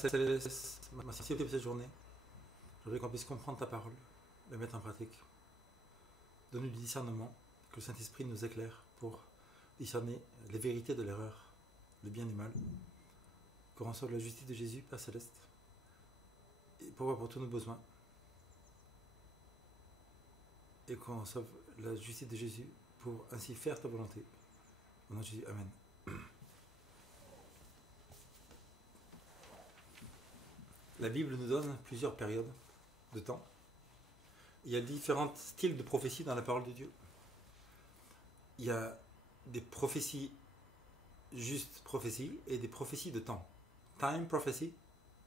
Merci pour cette journée. Je voudrais qu'on puisse comprendre ta parole, la mettre en pratique. Donne-nous du discernement, que le Saint-Esprit nous éclaire pour discerner les vérités de l'erreur, le bien et le mal. Qu'on reçoive la justice de Jésus, Père Céleste, et pour tous nos besoins. Et qu'on reçoive la justice de Jésus pour ainsi faire ta volonté. Au nom de Jésus, Amen. La Bible nous donne plusieurs périodes de temps. Il y a différents styles de prophéties dans la parole de Dieu. Il y a des prophéties, juste prophéties, et des prophéties de temps. Time prophecy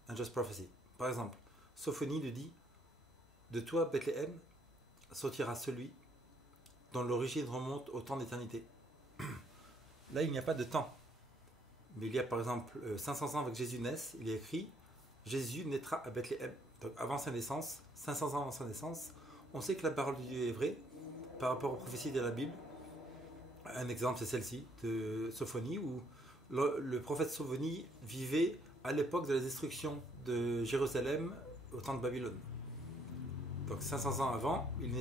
and just prophecy. Par exemple, Sophonie nous dit: de toi, Bethléem, sortira celui dont l'origine remonte au temps d'éternité. Là, il n'y a pas de temps. Mais il y a par exemple 500 ans avant que Jésus naisse, il est écrit: Jésus naîtra à Bethléem. Donc avant sa naissance, 500 ans avant sa naissance, on sait que la parole de Dieu est vraie par rapport aux prophéties de la Bible. Un exemple, c'est celle-ci, de Sophonie, où le prophète Sophonie vivait à l'époque de la destruction de Jérusalem au temps de Babylone. Donc 500 ans avant, il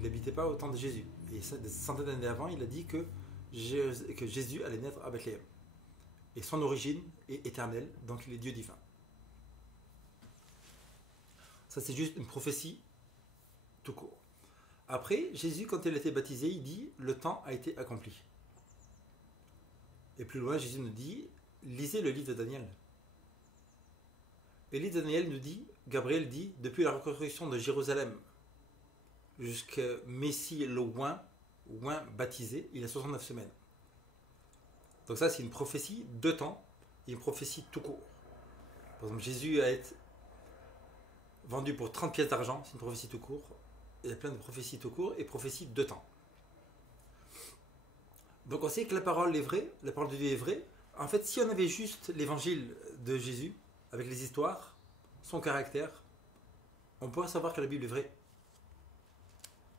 n'habitait pas au temps de Jésus. Et des centaines d'années avant, il a dit que Jésus allait naître à Bethléem. Et son origine est éternelle, donc il est Dieu divin. Ça, c'est juste une prophétie tout court. Après, Jésus, quand il a été baptisé, il dit: le temps a été accompli. Et plus loin, Jésus nous dit: lisez le livre de Daniel. Et le livre de Daniel nous dit, Gabriel dit: depuis la reconstruction de Jérusalem jusqu'à Messie le oint baptisé, il y a 69 semaines. Donc ça, c'est une prophétie de temps et une prophétie tout court. Par exemple, Jésus a été vendu pour 30 pièces d'argent, c'est une prophétie tout court. Il y a plein de prophéties tout court et prophéties de temps. Donc on sait que la parole est vraie, la parole de Dieu est vraie. En fait, si on avait juste l'évangile de Jésus, avec les histoires, son caractère, on pourrait savoir que la Bible est vraie.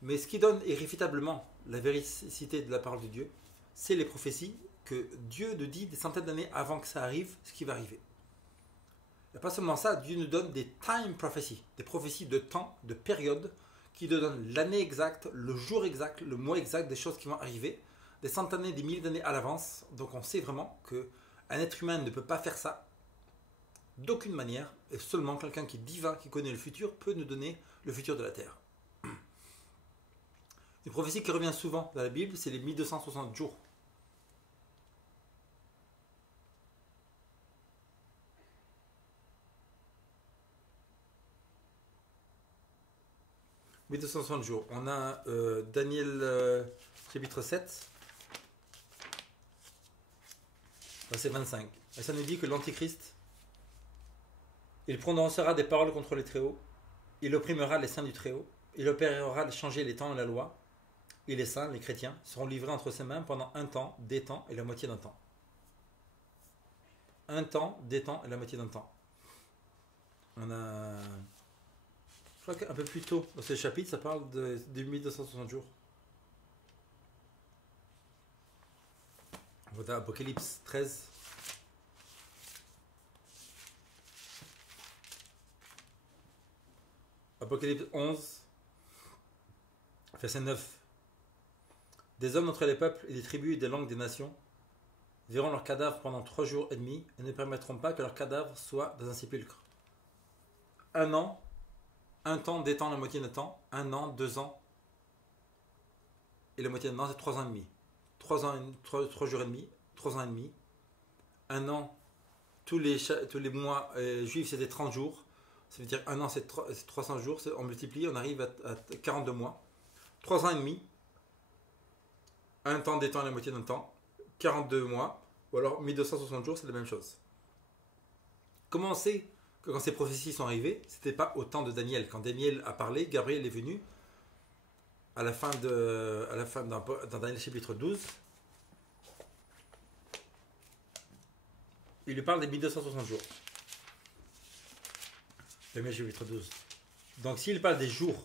Mais ce qui donne irréfutablement la véracité de la parole de Dieu, c'est les prophéties que Dieu nous dit des centaines d'années avant que ça arrive, ce qui va arriver. Et pas seulement ça, Dieu nous donne des time prophecies, des prophéties de temps, de période, qui nous donnent l'année exacte, le jour exact, le mois exact des choses qui vont arriver, des centaines d'années, des milliers d'années à l'avance. Donc on sait vraiment qu'un être humain ne peut pas faire ça d'aucune manière, et seulement quelqu'un qui est divin, qui connaît le futur, peut nous donner le futur de la Terre. Une prophétie qui revient souvent dans la Bible, c'est les 1260 jours. « 1260 jours. On a Daniel chapitre 7, verset 25. Et ça nous dit que l'Antichrist, il prononcera des paroles contre les Très-Hauts, il opprimera les saints du Très-Haut, il opérera de changer les temps et la loi, et les saints, les chrétiens, seront livrés entre ses mains pendant un temps, des temps et la moitié d'un temps. Un temps, des temps et la moitié d'un temps. On a... Je crois qu'un peu plus tôt dans ce chapitre, ça parle de 1260 jours. Voilà, Apocalypse 13. Apocalypse 11, verset 9. Des hommes d'entre les peuples et des tribus et des langues des nations verront leurs cadavres pendant 3 jours et demi et ne permettront pas que leurs cadavres soient dans un sépulcre. Un an, un temps, des temps, la moitié d'un temps, 1 an, 2 ans, et la moitié d'un an, c'est 3 ans et demi. 3 jours et demi, 3 ans et demi. 1 an, tous les mois juifs, c'était 30 jours. Ça veut dire 1 an, c'est 300 jours. On multiplie, on arrive à 42 mois. 3 ans et demi. Un temps, des temps, et la moitié d'un temps. 42 mois. Ou alors 1260 jours, c'est la même chose. Comment on sait que quand ces prophéties sont arrivées, c'était pas au temps de Daniel. Quand Daniel a parlé, Gabriel est venu à la fin dans Daniel chapitre 12. Il lui parle des 1260 jours. Daniel chapitre 12. Donc s'il parle des jours,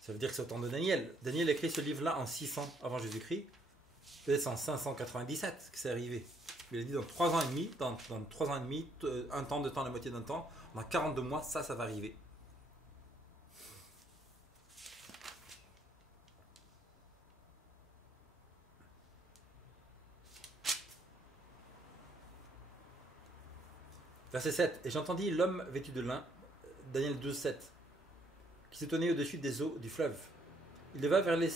ça veut dire que c'est au temps de Daniel. Daniel a écrit ce livre-là en 600 avant Jésus-Christ. Peut-être en 597 que c'est arrivé. Il a dit dans 3 ans et demi, dans 3 ans et demi, un temps, 2 temps, la moitié d'un temps, dans 42 mois, ça va arriver. Verset 7. Et j'entendis l'homme vêtu de lin, Daniel 12, 7, qui se tenait au-dessus des eaux du fleuve. Il leva vers les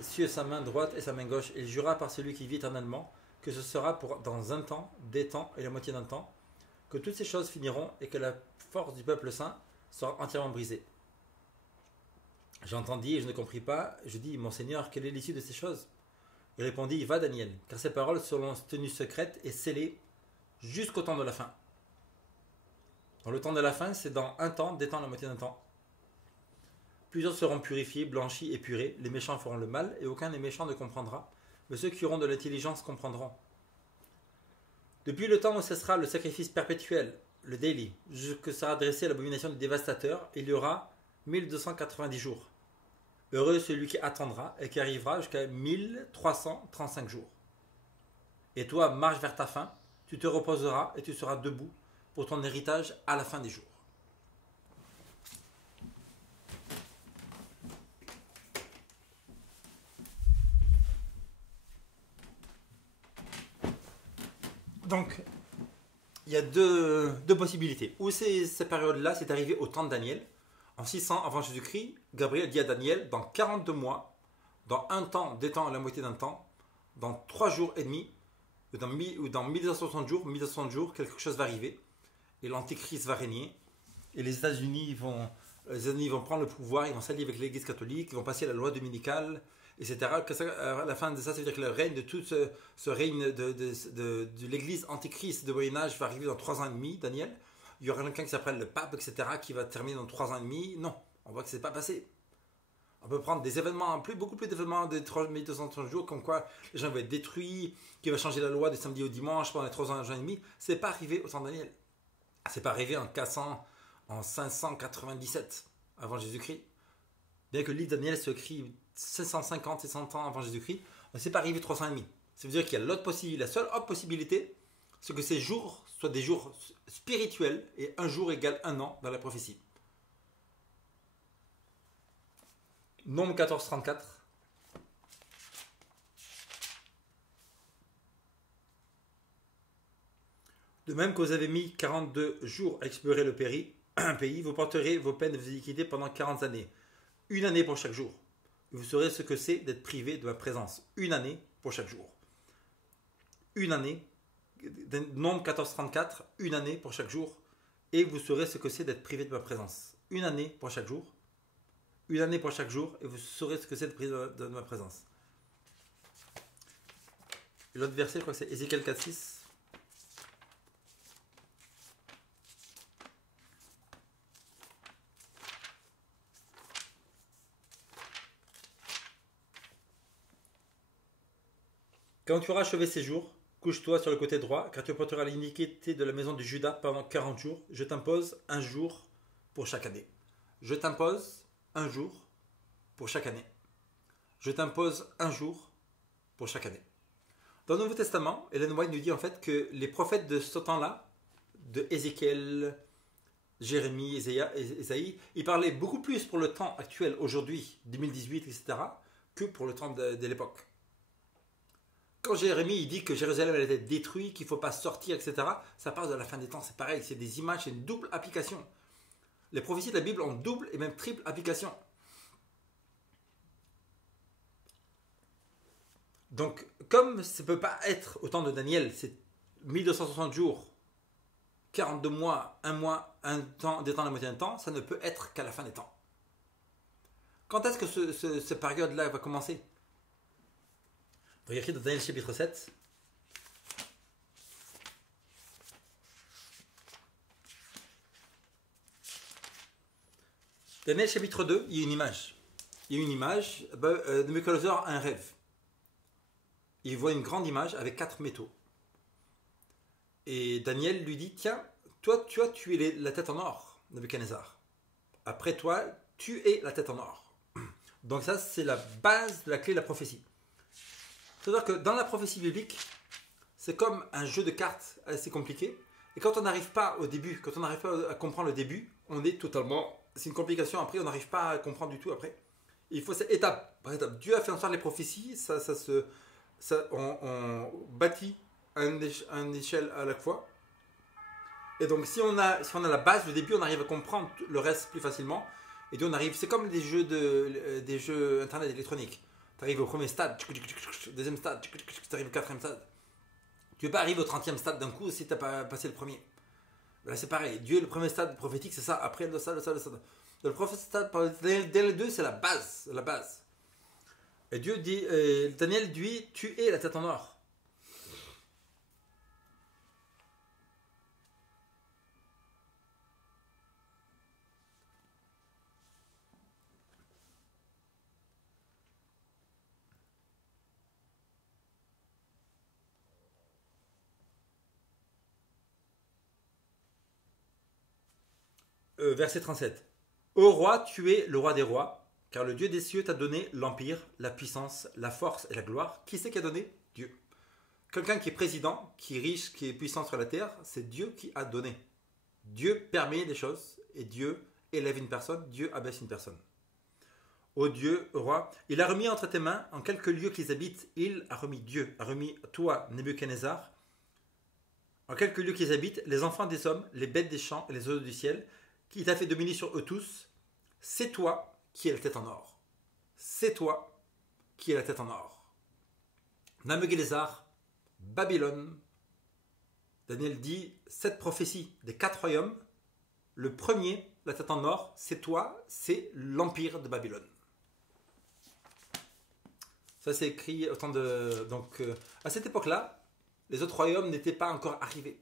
cieux sa main droite et sa main gauche, et il jura par celui qui vit éternellement que ce sera pour dans un temps, des temps et la moitié d'un temps, que toutes ces choses finiront et que la force du peuple saint sera entièrement brisée. J'entendis et je ne compris pas. Je dis, mon Seigneur, quelle est l'issue de ces choses? Il répondit, va Daniel, car ces paroles seront tenues secrètes et scellées jusqu'au temps de la fin. Dans le temps de la fin, c'est dans un temps, des temps, la moitié d'un temps. Plusieurs seront purifiés, blanchis et purés. Les méchants feront le mal, et aucun des méchants ne comprendra. Mais ceux qui auront de l'intelligence comprendront. Depuis le temps où cessera le sacrifice perpétuel, le daily, jusque sera dressée l'abomination du dévastateur, il y aura 1290 jours. Heureux celui qui attendra et qui arrivera jusqu'à 1335 jours. Et toi, marche vers ta fin, tu te reposeras et tu seras debout pour ton héritage à la fin des jours. Donc, il y a deux possibilités. Ou cette période-là, c'est arrivé au temps de Daniel. En 600 avant Jésus-Christ, Gabriel dit à Daniel, dans 42 mois, dans un temps, des temps à la moitié d'un temps, dans 3 jours et demi, ou dans 1260 jours, quelque chose va arriver. Et l'Antéchrist va régner. Et les États-Unis vont prendre le pouvoir, ils vont s'allier avec l'Église catholique, ils vont passer la loi dominicale, etc. À la fin de ça veut dire que le règne de tout ce règne de l'Église antéchrist de Moyen-Âge va arriver dans 3 ans et demi, Daniel. Il y aura quelqu'un qui s'appelle le pape, etc., qui va terminer dans 3 ans et demi. Non, on voit que ce n'est pas passé. On peut prendre des événements, beaucoup plus d'événements de 1230 jours, comme quoi les gens vont être détruits, qui va changer la loi du samedi au dimanche pendant les 3 ans et demi. Ce n'est pas arrivé au temps de Daniel. Ce n'est pas arrivé en 597 avant Jésus-Christ. Bien que le livre de Daniel se écrit 550 et 100 ans avant Jésus-Christ, mais ce n'est pas arrivé 300 et demi. Ça veut dire qu'il y a la seule autre possibilité, c'est que ces jours soient des jours spirituels et un jour égale un an dans la prophétie. Nombre 14, 34. De même que vous avez mis 42 jours à explorer le pays, vous porterez vos peines de vos iniquités pendant 40 années. Une année pour chaque jour. Vous saurez ce que c'est d'être privé de ma présence. Une année pour chaque jour. Une année. Nombre 14, 34. Une année pour chaque jour. Et vous saurez ce que c'est d'être privé de ma présence. Une année pour chaque jour. Une année pour chaque jour. Et vous saurez ce que c'est d'être privé de ma présence. Et l'autre verset, je crois que c'est Ézéchiel 4, 6. Quand tu auras achevé ces jours, couche-toi sur le côté droit, car tu porteras l'iniquité de la maison de Juda pendant 40 jours. Je t'impose un jour pour chaque année. Je t'impose un jour pour chaque année. Je t'impose un jour pour chaque année. Dans le Nouveau Testament, Ellen White nous dit en fait que les prophètes de ce temps-là, de Ézéchiel, Jérémie, Ésaïe, ils parlaient beaucoup plus pour le temps actuel, aujourd'hui, 2018, etc., que pour le temps de l'époque. Quand Jérémie il dit que Jérusalem elle était détruite, qu'il ne faut pas sortir, etc., ça parle de la fin des temps, c'est pareil, c'est des images, c'est une double application. Les prophéties de la Bible ont double et même triple application. Donc, comme ça ne peut pas être au temps de Daniel, c'est 1260 jours, 42 mois, un mois, un temps, des temps, la moitié d'un temps, ça ne peut être qu'à la fin des temps. Quand est-ce que cette période-là va commencer? Regardez dans Daniel chapitre 7. Daniel chapitre 2, il y a une image. Il y a une image, Nebuchadnezzar a un rêve. Il voit une grande image avec 4 métaux. Et Daniel lui dit, tiens, toi tu es la tête en or, Nebuchadnezzar. Après toi, tu es la tête en or. Donc ça, c'est la base de la clé de la prophétie. C'est-à-dire que dans la prophétie biblique, c'est comme un jeu de cartes assez compliqué. Et quand on n'arrive pas au début, quand on n'arrive pas à comprendre le début, on est totalement... C'est une complication après, on n'arrive pas à comprendre du tout après. Il faut cette étape par étape. Dieu a fait en sorte les prophéties, on bâtit une échelle à la fois. Et donc si on a la base, le début, on arrive à comprendre le reste plus facilement. Et donc on arrive, c'est comme des jeux internet électroniques. Tu arrives au premier stade, deuxième stade, tu arrives au quatrième stade. Tu ne peux pas arriver au 30e stade d'un coup si tu n'as pas passé le premier. Là c'est pareil, Dieu, le premier stade prophétique, c'est ça. Après le stade. Le premier stade, dès le 2, c'est la base. La base. Et Dieu dit, Daniel dit, tu es la tête en or. Verset 37. Ô roi, tu es le roi des rois, car le Dieu des cieux t'a donné l'empire, la puissance, la force et la gloire. Qui c'est qui a donné? Dieu. Quelqu'un qui est président, qui est riche, qui est puissant sur la terre, c'est Dieu qui a donné. Dieu permet des choses et Dieu élève une personne, Dieu abaisse une personne. Ô Dieu, roi, il a remis entre tes mains, en quelques lieux qu'ils habitent, il a remis Dieu, a remis toi, Nebuchadnezzar, en quelques lieux qu'ils habitent, les enfants des hommes, les bêtes des champs et les oiseaux du ciel, qui t'a fait dominer sur eux tous. C'est toi qui es la tête en or. C'est toi qui es la tête en or. Nabuchodonosor, Babylone. Daniel dit, cette prophétie des 4 royaumes, le premier, la tête en or, c'est toi, c'est l'empire de Babylone. Ça c'est écrit au temps de... Donc à cette époque-là, les autres royaumes n'étaient pas encore arrivés.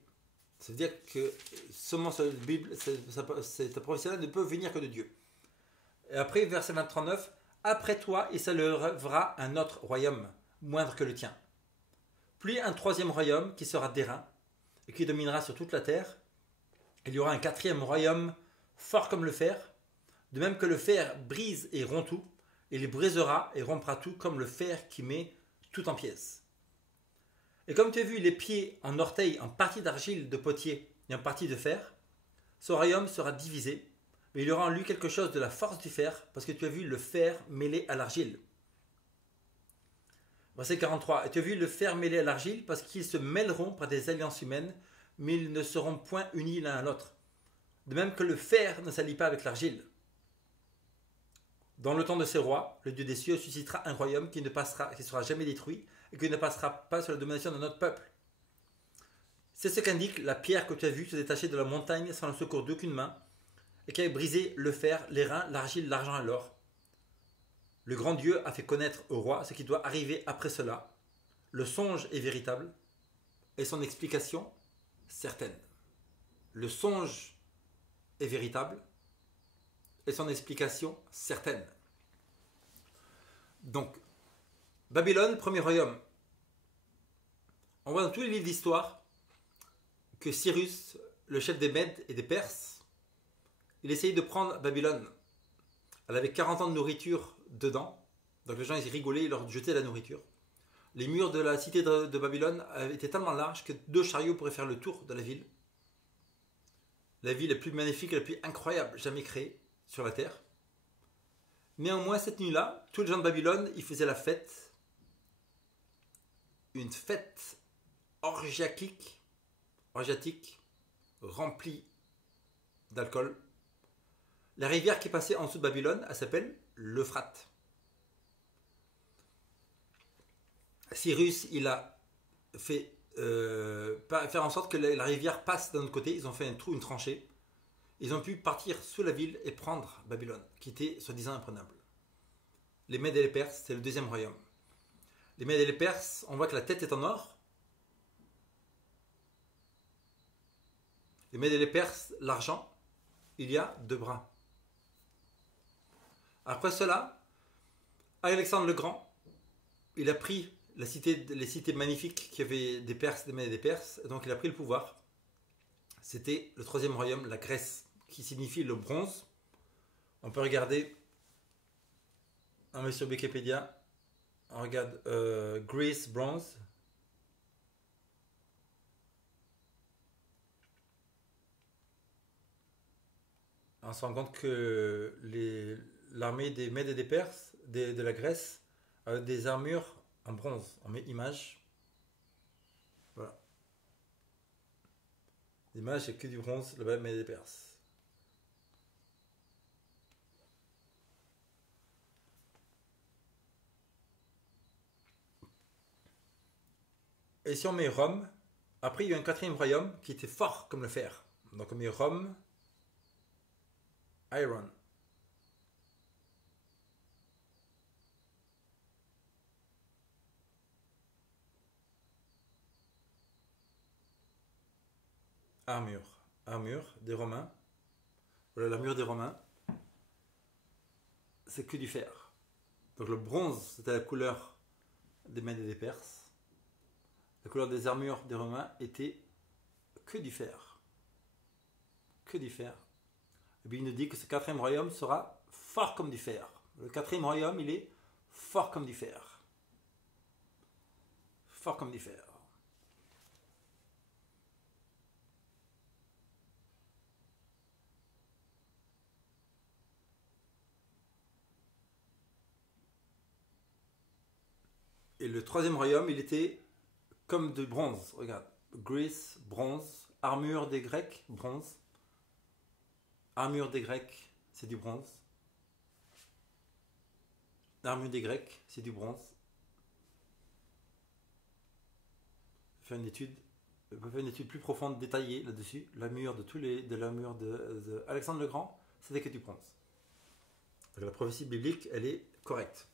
Ça veut dire que seulement cette Bible, cette prophétie-là ne peut venir que de Dieu. Et après, verset 39, après toi, il s'élèvera un autre royaume, moindre que le tien. Puis un troisième royaume qui sera d'airain et qui dominera sur toute la terre. Il y aura un quatrième royaume fort comme le fer, de même que le fer brise et rompt tout, il brisera et rompra tout comme le fer qui met tout en pièces. Et comme tu as vu les pieds en orteils en partie d'argile de potier et en partie de fer, ce royaume sera divisé, mais il y aura en lui quelque chose de la force du fer, parce que tu as vu le fer mêlé à l'argile. Verset 43. Et tu as vu le fer mêlé à l'argile, parce qu'ils se mêleront par des alliances humaines, mais ils ne seront point unis l'un à l'autre. De même que le fer ne s'allie pas avec l'argile. Dans le temps de ces rois, le Dieu des cieux suscitera un royaume qui ne sera jamais détruit et qui ne passera pas sur la domination de notre peuple. C'est ce qu'indique la pierre que tu as vue se détacher de la montagne sans le secours d'aucune main et qui a brisé le fer, l'airain, l'argile, l'argent et l'or. Le grand Dieu a fait connaître au roi ce qui doit arriver après cela. Le songe est véritable et son explication certaine. Le songe est véritable et son explication certaine. Donc, Babylone, premier royaume. On voit dans tous les livres d'histoire que Cyrus, le chef des Mèdes et des Perses, il essayait de prendre Babylone. Elle avait 40 ans de nourriture dedans. Donc les gens ils rigolaient, ils leur jetaient la nourriture. Les murs de la cité de Babylone étaient tellement larges que 2 chariots pourraient faire le tour de la ville. La ville la plus magnifique et la plus incroyable jamais créée sur la terre. Néanmoins, cette nuit-là, tous les gens de Babylone, ils faisaient la fête. Une fête orgiatique, remplie d'alcool. La rivière qui passait en dessous de Babylone, elle s'appelle l'Euphrate. Cyrus, il a fait faire en sorte que la rivière passe d'un autre côté. Ils ont fait un trou, une tranchée. Ils ont pu partir sous la ville et prendre Babylone, qui était soi-disant imprenable. Les Mèdes et les Perses, c'est le deuxième royaume. Les Mèdes et les Perses, on voit que la tête est en or. Les Mèdes et les Perses, l'argent, il y a 2 bras. Après cela, Alexandre le Grand, il a pris les cités magnifiques qui avaient des Perses, des Mèdes et des Perses, et donc il a pris le pouvoir. C'était le troisième royaume, la Grèce, qui signifie le bronze. On peut regarder, on met sur Wikipédia, on regarde Greece bronze. on se rend compte que l'armée des Mèdes et des Perses, de la Grèce, a des armures en bronze. On met image. Voilà. L'image, c'est que du bronze, là-bas, Mèdes et des Perses. Et si on met Rome, après il y a un quatrième royaume qui était fort comme le fer. Donc on met Rome, Iron. Armure des Romains. Voilà l'armure des Romains. C'est que du fer. Donc le bronze, c'était la couleur des Mèdes et des Perses. La couleur des armures des Romains était que du fer. Que du fer. Et puis il nous dit que ce quatrième royaume sera fort comme du fer. Le quatrième royaume, il est fort comme du fer. Fort comme du fer. Et le troisième royaume, il était comme de bronze. Regarde. Grèce, bronze. Armure des Grecs, bronze. Armure des Grecs, c'est du bronze. L'armure des Grecs, c'est du bronze. Faire une étude, plus profonde, détaillée là-dessus. L'armure de Alexandre le Grand, c'était que du bronze. Donc la prophétie biblique, elle est correcte.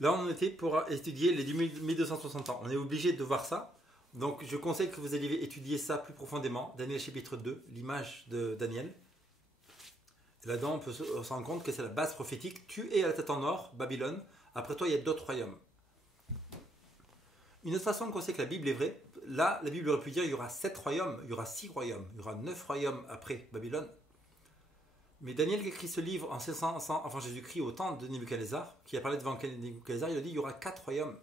Là, on était pour étudier les 1260 ans. On est obligé de voir ça. Donc, je conseille que vous alliez étudier ça plus profondément. Daniel chapitre 2, l'image de Daniel. Et là-dedans, on se rendre compte que c'est la base prophétique. Tu es à la tête en or, Babylone. Après toi, il y a d'autres royaumes. Une autre façon qu'on sait que la Bible est vraie, là, la Bible aurait pu dire il y aura 7 royaumes, il y aura 6 royaumes, il y aura 9 royaumes après Babylone. Mais Daniel qui écrit ce livre en 500 avant Jésus-Christ au temps de Nebuchadnezzar, qui a parlé devant Nebuchadnezzar, il a dit il y aura 4 royaumes.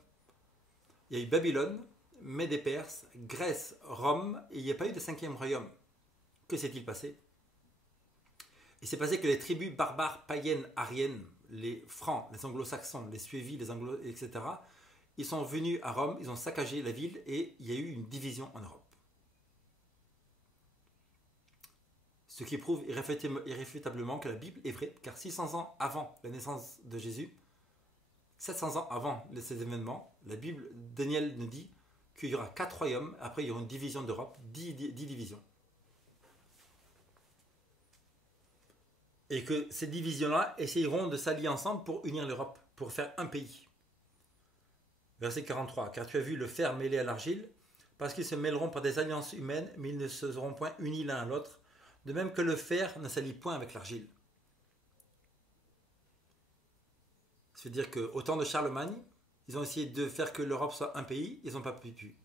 Il y a eu Babylone, Mèdes et Perses, Grèce, Rome, et il n'y a pas eu de 5e royaume. Que s'est-il passé? Il s'est passé que les tribus barbares, païennes, ariennes, les Francs, les Anglo-Saxons, les Suévis, les Anglo, etc., ils sont venus à Rome, ils ont saccagé la ville et il y a eu une division en Europe. Ce qui prouve irréfutablement que la Bible est vraie, car 600 ans avant la naissance de Jésus, 700 ans avant ces événements, la Bible, Daniel nous dit qu'il y aura 4 royaumes, après il y aura une division d'Europe, 10 divisions. Et que ces divisions-là essayeront de s'allier ensemble pour unir l'Europe, pour faire un pays. Verset 43. Car tu as vu le fer mêlé à l'argile, parce qu'ils se mêleront par des alliances humaines, mais ils ne seront point unis l'un à l'autre, de même que le fer ne s'allie point avec l'argile. C'est-à-dire qu'au temps de Charlemagne, ils ont essayé de faire que l'Europe soit un pays, ils n'ont pas pu.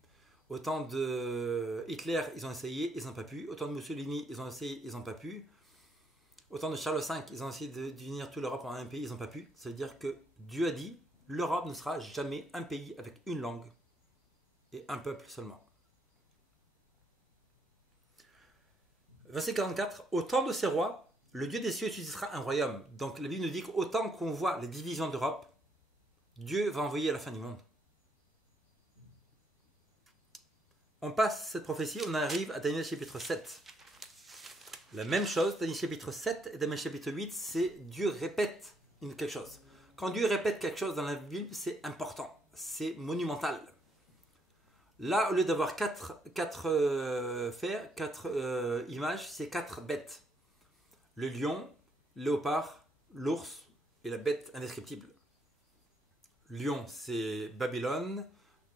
Au temps de Hitler, ils ont essayé, ils n'ont pas pu. Au temps de Mussolini, ils ont essayé, ils n'ont pas pu. Au temps de Charles V, ils ont essayé d'unir toute l'Europe en un pays, ils n'ont pas pu. Ça veut dire que Dieu a dit, l'Europe ne sera jamais un pays avec une langue et un peuple seulement. Verset 44, au temps de ces rois, le Dieu des cieux suscitera un royaume. Donc la Bible nous dit qu'autant qu'on voit les divisions d'Europe, Dieu va envoyer à la fin du monde. On passe cette prophétie, on arrive à Daniel chapitre 7. La même chose, Daniel chapitre 7 et Daniel chapitre 8, c'est Dieu répète quelque chose. Quand Dieu répète quelque chose dans la Bible, c'est important, c'est monumental. Là, au lieu d'avoir 4 images, c'est 4 bêtes. Le lion, le léopard, l'ours et la bête indescriptible. Lion, c'est Babylone.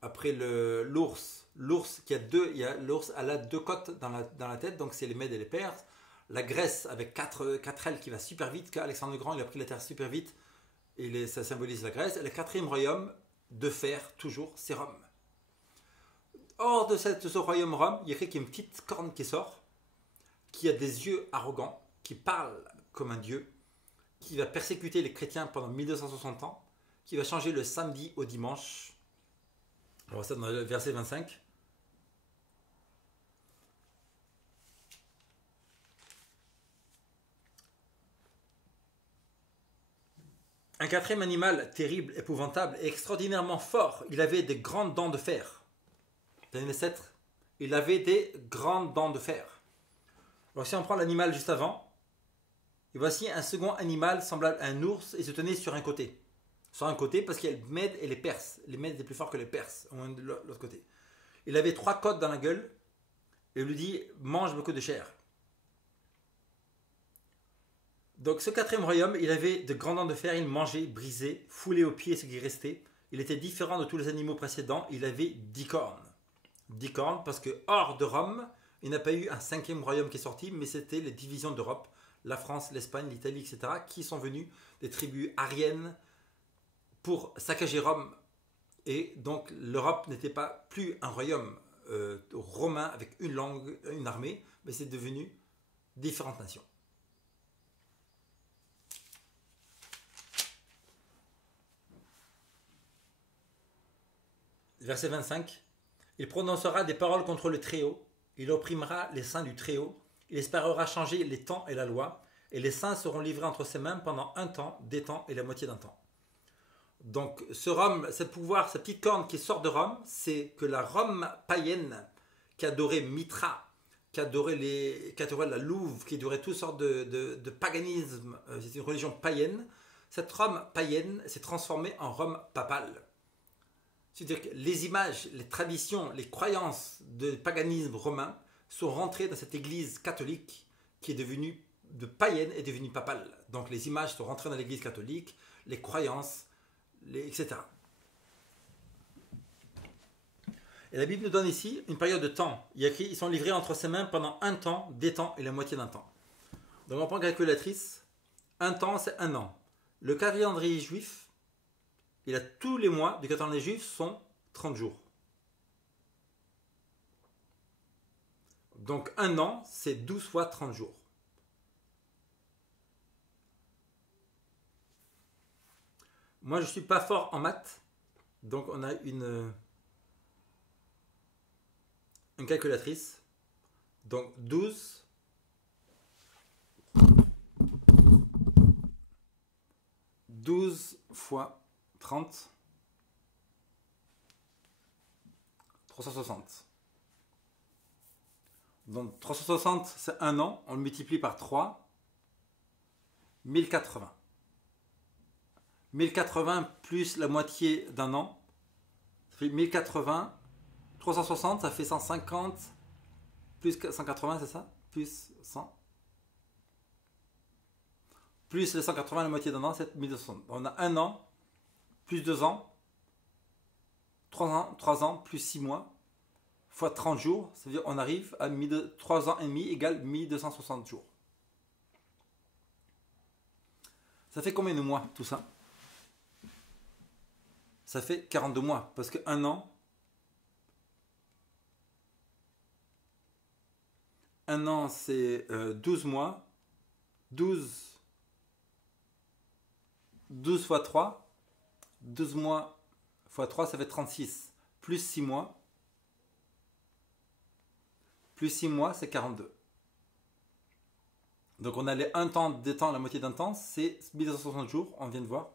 Après l'ours, il y a l'ours elle a 2 côtes dans la tête, donc c'est les Mèdes et les Perses. La Grèce avec 4 ailes qui va super vite, qu'Alexandre le Grand il a pris la terre super vite, et ça symbolise la Grèce. Et le 4e royaume de fer, toujours, c'est Rome. Hors de ce royaume Rome, il y a écrit qu'il y a une petite corne qui sort, qui a des yeux arrogants, qui parle comme un dieu, qui va persécuter les chrétiens pendant 1260 ans, qui va changer le samedi au dimanche. On voit ça dans le verset 25. Un quatrième animal terrible, épouvantable et extraordinairement fort. Il avait des grandes dents de fer. Dans les 7, il avait des grandes dents de fer. Alors si on prend l'animal juste avant, et voici un second animal semblable à un ours et se tenait sur un côté. Sur un côté parce qu'il y a le Mède et les Perses. Les Mèdes étaient plus forts que les Perses, de l'autre côté. Il avait 3 côtes dans la gueule et il lui dit « mange beaucoup de chair ». Donc ce quatrième royaume, il avait de grandes dents de fer, il mangeait, brisait, foulait aux pieds ce qui restait. Il était différent de tous les animaux précédents, il avait 10 cornes. 10 cornes parce que hors de Rome, il n'y a pas eu un 5e royaume qui est sorti, mais c'était les divisions d'Europe, la France, l'Espagne, l'Italie, etc., qui sont venus des tribus ariennes pour saccager Rome. Et donc l'Europe n'était pas plus un royaume romain avec une langue, une armée, mais c'est devenu différentes nations. Verset 25. Il prononcera des paroles contre le Très-Haut. Il opprimera les saints du Très-Haut. Il espérera changer les temps et la loi. Et les saints seront livrés entre ses mains pendant un temps, des temps et la moitié d'un temps. Donc ce Rome, ce pouvoir, cette petite corne qui sort de Rome, c'est que la Rome païenne qui adorait Mitra, qui adorait la Louve, qui adorait toutes sortes de paganisme, c'est une religion païenne. Cette Rome païenne s'est transformée en Rome papale. C'est-à-dire que les images, les traditions, les croyances de paganisme romain sont rentrées dans cette église catholique qui est devenue de païenne et devenue papale. Donc les images sont rentrées dans l'église catholique, les croyances, etc. Et la Bible nous donne ici une période de temps. Il y a écrit, ils sont livrés entre ses mains pendant un temps, des temps et la moitié d'un temps. Donc on prend une calculatrice. Un temps, c'est un an. Le calendrier juif, il a tous les mois du calendrier juif sont 30 jours. Donc un an, c'est 12 fois 30 jours. Moi, je ne suis pas fort en maths. Donc on a une calculatrice. Donc 12 fois 30, 360. Donc 360, c'est un an. On le multiplie par 3, 1080. 1080 plus la moitié d'un an, ça fait 1080. 360, ça fait 150. Plus 180, c'est ça? Plus 100. Plus les 180, la moitié d'un an, c'est 1260. On a un an, plus 2 ans, 3 ans, plus 6 mois, fois 30 jours, c'est-à-dire on arrive à 3 ans et demi égale 1260 jours. Ça fait combien de mois tout ça? Ça fait 42 mois, parce qu'un an, c'est 12 mois, 12 fois 3, 12 mois fois 3, ça fait 36, plus 6 mois, c'est 42. Donc on a les 1 temps, 2 temps, la moitié d'un temps, c'est 1260 jours, on vient de voir.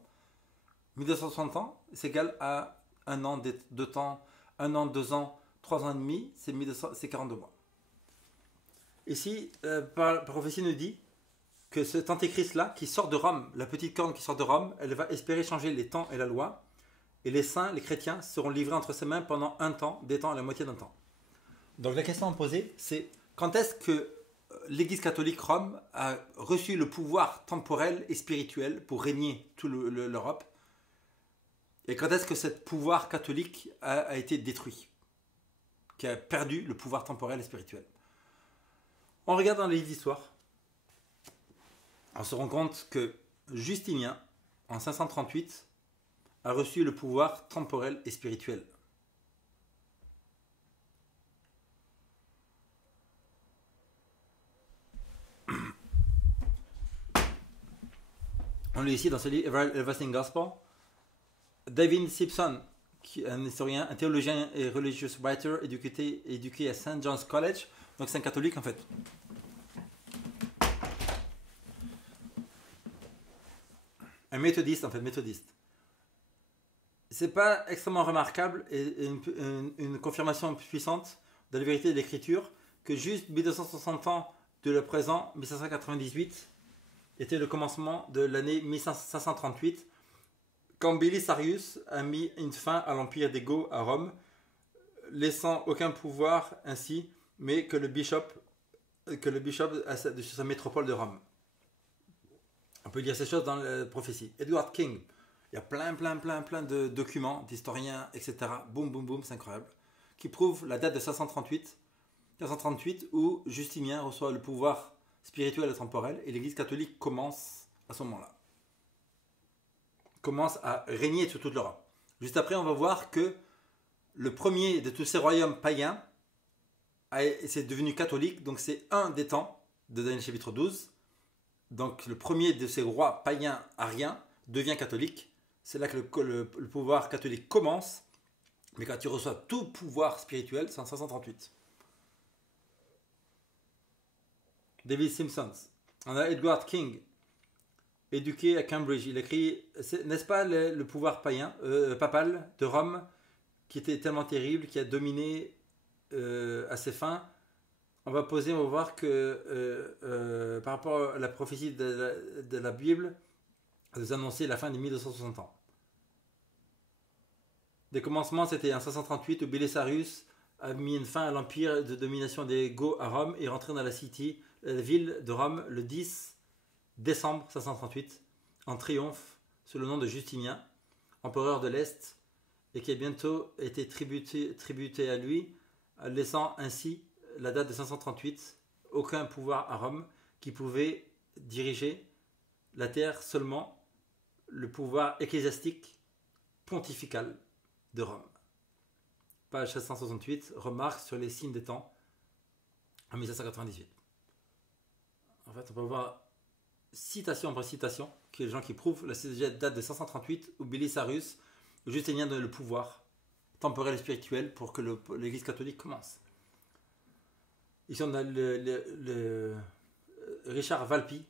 1260 ans, c'est égal à 1 an, 2 temps, 1 an, 2 ans, 3 ans et demi, c'est 42 mois. Ici, la prophétie nous dit que cet antéchrist-là, qui sort de Rome, la petite corne qui sort de Rome, elle va espérer changer les temps et la loi, et les saints, les chrétiens, seront livrés entre ses mains pendant 1 temps, des temps et la moitié d'un temps. Donc la question à poser, c'est quand est-ce que l'Église catholique Rome a reçu le pouvoir temporel et spirituel pour régner toute l'Europe? Et quand est-ce que ce pouvoir catholique a été détruit, qui a perdu le pouvoir temporel et spirituel? On regarde dans les livres d'histoire, on se rend compte que Justinien, en 538, a reçu le pouvoir temporel et spirituel. On lit ici dans ce livre, Everlasting Gospel, David Simpson, qui est un historien, un théologien et religious writer éduqué à St. John's College, donc c'est un catholique en fait. un méthodiste, en fait, méthodiste. C'est pas extrêmement remarquable et une confirmation puissante de la vérité de l'écriture que juste 1260 ans de le présent, 1598, était le commencement de l'année 1538, quand Belisarius a mis une fin à l'empire des Goths à Rome, laissant aucun pouvoir ainsi, mais que le bishop de sa métropole de Rome. On peut lire ces choses dans la prophétie. Edward King, il y a plein de documents d'historiens, etc. Boum, boum, boum, c'est incroyable. Qui prouvent la date de 538 où Justinien reçoit le pouvoir spirituel et temporel et l'Église catholique commence à ce moment-là. Commence à régner sur toute l'Europe. Juste après, on va voir que le premier de tous ces royaumes païens c'est devenu catholique, donc c'est un des temps de Daniel chapitre 12. Donc le premier de ces rois païens ariens devient catholique. C'est là que le pouvoir catholique commence. Mais quand tu reçois tout pouvoir spirituel, c'est en 538. David Simpson. On a Edward King, éduqué à Cambridge. Il écrit, n'est-ce pas le pouvoir païen, papal de Rome, qui était tellement terrible, qui a dominé à ses fins. On va voir que par rapport à la prophétie de la Bible, elle nous annonçait la fin des 1260 ans. Des commencements, c'était en 538 où Belisarius a mis une fin à l'empire de domination des Goths à Rome et est rentré dans la ville de Rome le 10 décembre 538 en triomphe sous le nom de Justinien, empereur de l'Est, et qui a bientôt été tributé à lui, laissant ainsi la date de 538, aucun pouvoir à Rome qui pouvait diriger la terre, seulement le pouvoir ecclésiastique pontifical de Rome. Page 768, remarque sur les signes des temps en 1598. En fait, on peut voir citation après citation, qui est les gens qui prouvent la date de 538 où Belisarius, Justinien, donne le pouvoir temporel et spirituel pour que l'Église catholique commence. Ici, on a le Richard Valpy,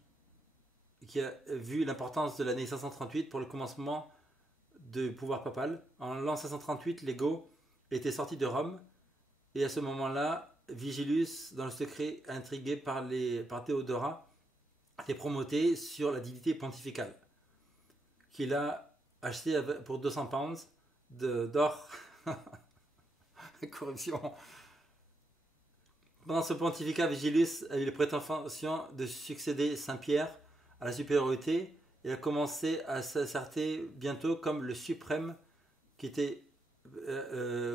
qui a vu l'importance de l'année 538 pour le commencement du pouvoir papal. En l'an 538, les Goths étaient sortis de Rome, et à ce moment-là, Vigilus, dans le secret, intrigué par Théodora, a été promoté sur la dignité pontificale, qu'il a acheté pour 200 pounds d'or. Corruption. Pendant ce pontificat, Vigilus a eu la prétention de succéder Saint-Pierre à la supériorité et a commencé à s'asserter bientôt comme le suprême qui était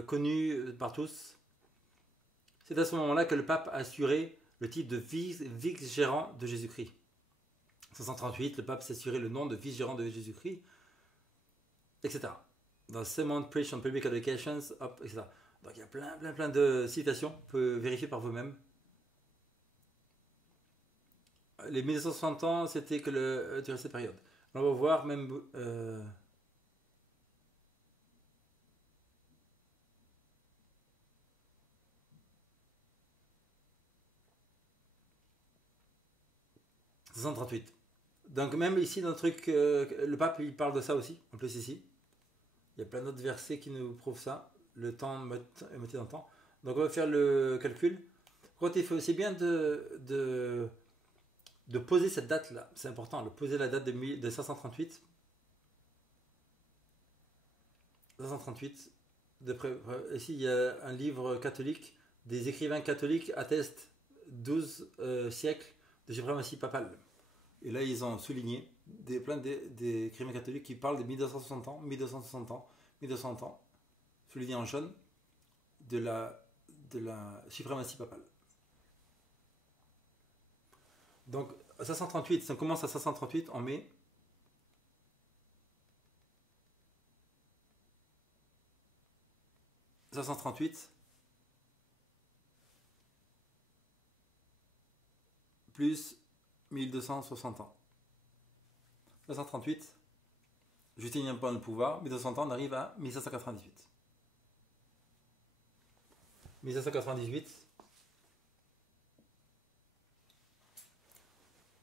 connu par tous. C'est à ce moment-là que le pape a assuré le titre de vice-gérant de Jésus-Christ. En 538, le pape s'est assuré le nom de vice-gérant de Jésus-Christ, etc. Dans Sermon Preached on Public Education, etc. Donc il y a plein de citations, vous pouvez vérifier par vous-même. Les 1260 ans, c'était que durant cette période. On va voir même... 638. Donc même ici dans le truc, le pape il parle de ça aussi, en plus ici. Il y a plein d'autres versets qui nous prouvent ça. Le temps est moitié dans le temps. Donc on va faire le calcul. C'est bien de poser cette date-là. C'est important, de poser la date de 538. 538. Ici il y a un livre catholique. Des écrivains catholiques attestent 12 siècles de suprématie papale. Et là, ils ont souligné plein d'écrivains catholiques qui parlent de 1260 ans, 1260 ans, 1200 ans, souligné en jaune, de la suprématie papale. Donc, 538, ça commence à 538 en mai. « 538 plus 1260 ans. 538, Justinien prend le pouvoir, 1200 ans, on arrive à 1598. 1598,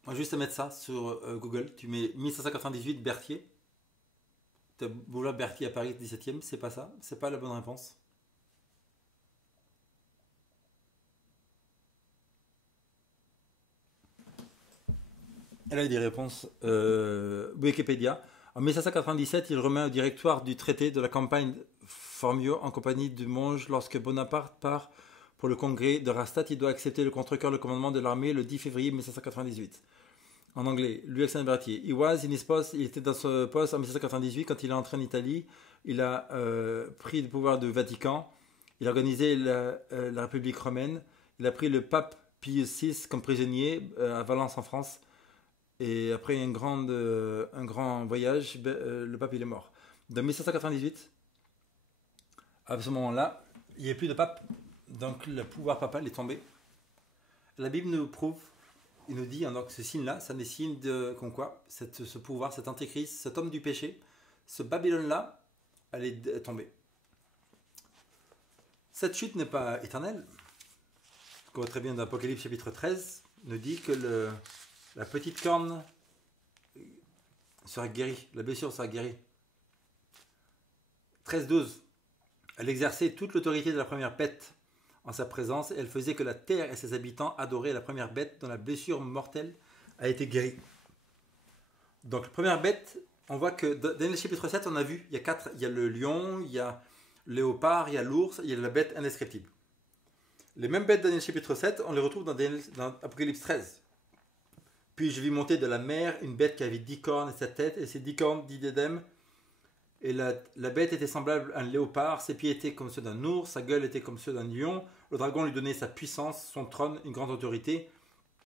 On va juste à mettre ça sur Google. Tu mets 1598 Berthier. Tu as boulevard Berthier à Paris 17e. C'est pas ça. C'est pas la bonne réponse. Elle a des réponses. Wikipédia. En 1597, il remet au directoire du traité de la campagne Formio en compagnie du Monge. Lorsque Bonaparte part pour le congrès de Rastatt, il doit accepter le contre-cœur le commandement de l'armée le 10 février 1598. En anglais, Louis-Alexandre Berthier. Il était dans ce poste en 1798 quand il est entré en Italie. Il a pris le pouvoir du Vatican. Il a organisé la République romaine. Il a pris le pape Pius VI comme prisonnier à Valence en France. Et après un grand voyage, le pape il est mort. Dans 1798, à ce moment-là, il n'y a plus de pape. Donc le pouvoir papal est tombé. La Bible nous prouve, il nous dit, donc ce signe-là, c'est un des signes comme quoi ce pouvoir, cet antéchrist, cet homme du péché, ce Babylone-là, elle est tombée. Cette chute n'est pas éternelle. Ce qu'on voit très bien dans Apocalypse chapitre 13, nous dit que la petite corne sera guérie, la blessure sera guérie. 13-12. Elle exerçait toute l'autorité de la première bête en sa présence et elle faisait que la terre et ses habitants adoraient la première bête dont la blessure mortelle a été guérie. Donc la première bête, on voit que dans le chapitre 7, on a vu, il y a le lion, il y a le léopard, il y a l'ours, il y a la bête indescriptible. Les mêmes bêtes dans le chapitre 7, on les retrouve dans Apocalypse 13. Puis je vis monter de la mer une bête qui avait 10 cornes et 7 têtes, et ces 10 cornes, 10 diadèmes. Et la bête était semblable à un léopard, ses pieds étaient comme ceux d'un ours, sa gueule était comme ceux d'un lion. Le dragon lui donnait sa puissance, son trône, une grande autorité.